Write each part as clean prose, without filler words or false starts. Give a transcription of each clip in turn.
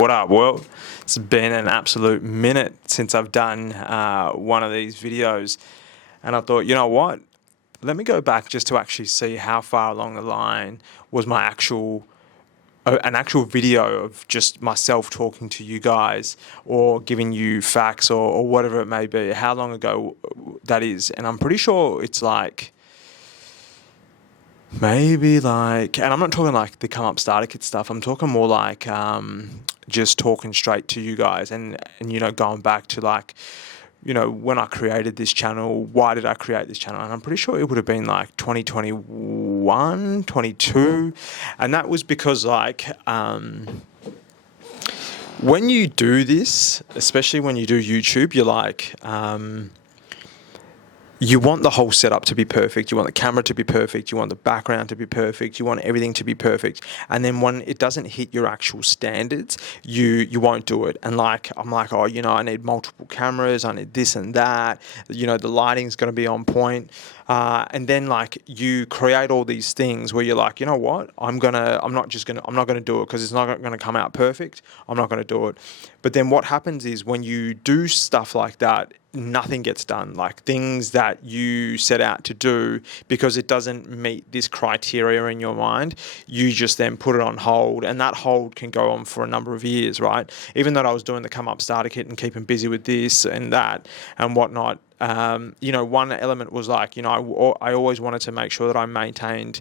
What up, world? It's been an absolute minute since I've done one of these videos, and I thought, you know what? Let me go back just to actually see how far along the line was my an actual video of just myself talking to you guys or giving you facts or whatever it may be, how long ago that is. And I'm pretty sure it's like maybe like, and I'm not talking like the come up starter kit stuff. I'm talking more like just talking straight to you guys and going back to like, when I created this channel, why did I create this channel? And I'm pretty sure it would have been like 2021, 22. And that was because like, when you do this, especially when you do YouTube, you're like, you want the whole setup to be perfect. You want the camera to be perfect. You want the background to be perfect. You want everything to be perfect. And then when it doesn't hit your actual standards, you won't do it. And like, I'm like, oh, I need multiple cameras. I need this and that. The lighting's going to be on point. And then like you create all these things where you're like, you know what? I'm not going to do it because it's not going to come out perfect. I'm not going to do it. But then what happens is when you do stuff like that, nothing gets done. Like things that you set out to do, because it doesn't meet this criteria in your mind, you just then put it on hold, and that hold can go on for a number of years, right? Even though I was doing the come up starter kit and keeping busy with this and that and whatnot, one element was like, I always wanted to make sure that I maintained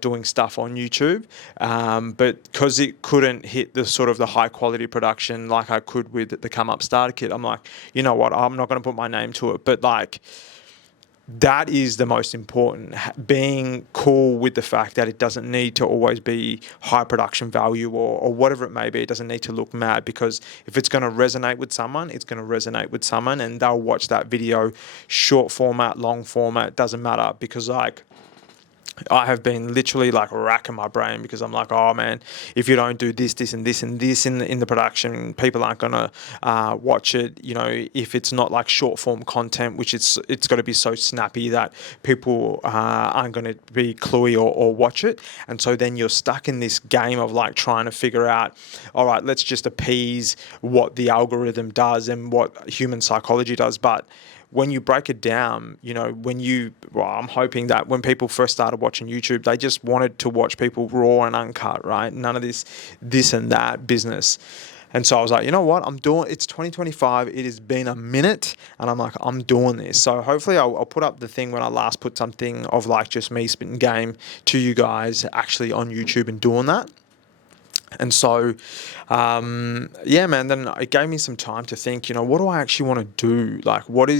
doing stuff on YouTube, but because it couldn't hit the sort of the high quality production like I could with the come up starter kit, I'm like, you know what, I'm not going to put my name to it. But like, that is the most important, being cool with the fact that it doesn't need to always be high production value or whatever it may be. It doesn't need to look mad, because if it's going to resonate with someone, it's going to resonate with someone, and they'll watch that video, short format, long format, doesn't matter. Because like, I have been literally like racking my brain, because I'm like, oh man, if you don't do this, this and this and this in the production, people aren't going to watch it. If it's not like short form content, which it's got to be so snappy that people aren't going to be cluey or watch it. And so then you're stuck in this game of like trying to figure out, all right, let's just appease what the algorithm does and what human psychology does. But when you break it down, I'm hoping that when people first started watching YouTube, they just wanted to watch people raw and uncut, right? None of this and that business. And so I was like, you know what, it's 2025, it has been a minute, and I'm like, I'm doing this. So hopefully I'll put up the thing when I last put something of like just me spitting game to you guys actually on YouTube and doing that. And so, man, then it gave me some time to think, what do I actually want to do? Like, what do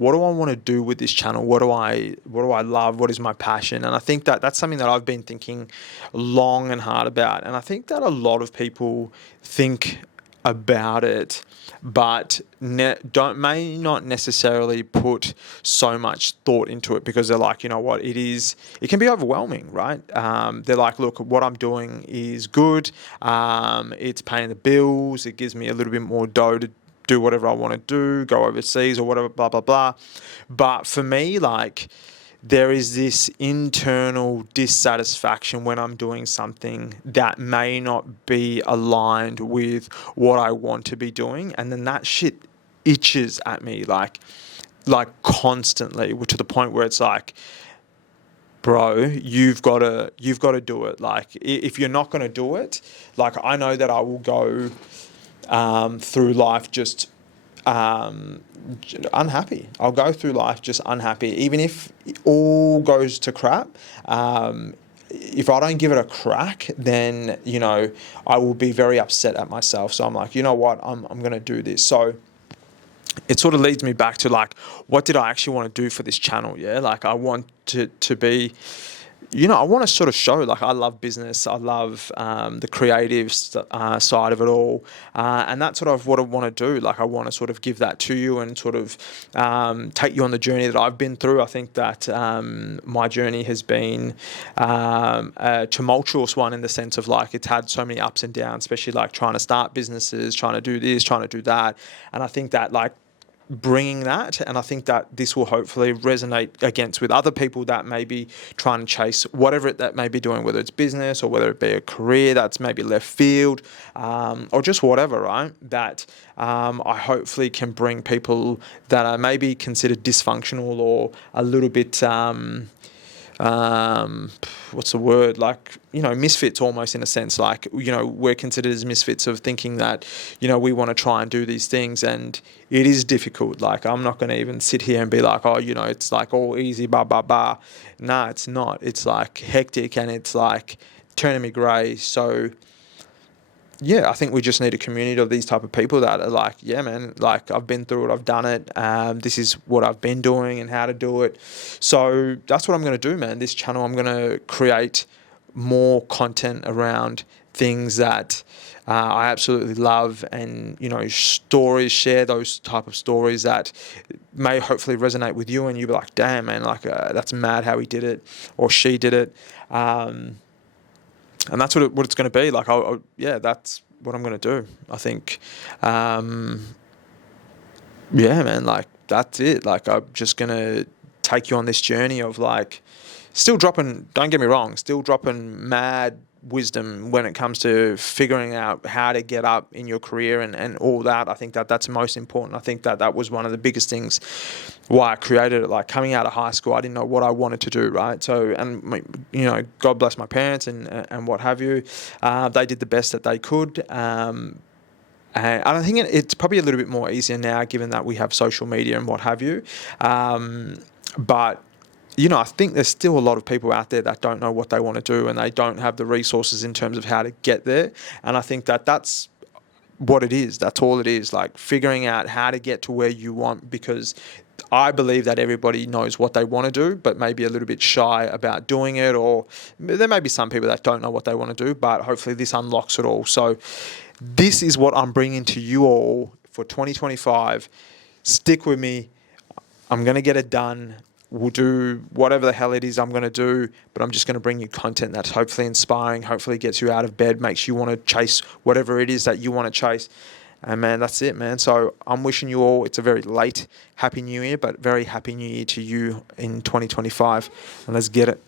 I want to do with this channel? What do I love? What is my passion? And I think that that's something that I've been thinking long and hard about. And I think that a lot of people think about it, but may not necessarily put so much thought into it, because they're like, you know what, it can be overwhelming, right? They're like, look, what I'm doing is good. It's paying the bills. It gives me a little bit more dough to do whatever I want to do, go overseas or whatever, blah, blah, blah. But for me, like, there is this internal dissatisfaction when I'm doing something that may not be aligned with what I want to be doing. And then that shit itches at me like constantly, to the point where it's like, bro, you've got to do it. Like, if you're not going to do it, like, I know that I will go through life just unhappy. I'll go through life just unhappy, even if it all goes to crap. If I don't give it a crack, then I will be very upset at myself. So I'm like, you know what, I'm going to do this. So it sort of leads me back to like, what did I actually want to do for this channel? Yeah, like, I want to be, I want to sort of show, like, I love business. I love the creative side of it all. And that's sort of what I want to do. Like, I want to sort of give that to you and sort of take you on the journey that I've been through. I think that my journey has been a tumultuous one, in the sense of like, it's had so many ups and downs, especially like trying to start businesses, trying to do this, trying to do that. And I think that like, bringing that, and I think that this will hopefully resonate against with other people that may be trying to chase whatever that may be doing, whether it's business or whether it be a career that's maybe left field, or just whatever, right? That I hopefully can bring people that are maybe considered dysfunctional or a little bit what's the word, like, misfits almost, in a sense. Like, we're considered as misfits of thinking that, we want to try and do these things, and it is difficult. Like, I'm not going to even sit here and be like, oh, it's like all easy, blah blah blah. Nah, it's not. It's like hectic, and it's like turning me grey. So yeah, I think we just need a community of these type of people that are like, yeah, man, like, I've been through it, I've done it. This is what I've been doing and how to do it. So that's what I'm going to do, man. This channel, I'm going to create more content around things that I absolutely love, and, stories, share those type of stories that may hopefully resonate with you, and you'll be like, damn, man, like, that's mad how he did it or she did it. And that's what it's going to be. Like, yeah, that's what I'm going to do. I think, yeah, man, like, that's it. Like, I'm just going to take you on this journey of, like, still dropping, don't get me wrong, still dropping mad wisdom when it comes to figuring out how to get up in your career and all that. I think that's most important. I think that was one of the biggest things why I created it. Like, coming out of high school, I didn't know what I wanted to do, right? So, and God bless my parents and what have you. They did the best that they could. And I think it's probably a little bit more easier now, given that we have social media and what have you. But I think there's still a lot of people out there that don't know what they want to do, and they don't have the resources in terms of how to get there. And I think that's what it is. That's all it is, like, figuring out how to get to where you want, because I believe that everybody knows what they want to do, but maybe a little bit shy about doing it, or there may be some people that don't know what they want to do, but hopefully this unlocks it all. So this is what I'm bringing to you all for 2025. Stick with me. I'm going to get it done. We'll do whatever the hell it is I'm going to do, but I'm just going to bring you content that's hopefully inspiring, hopefully gets you out of bed, makes you want to chase whatever it is that you want to chase. And man, that's it, man. So I'm wishing you all, it's a very late Happy New Year, but very Happy New Year to you in 2025. And let's get it.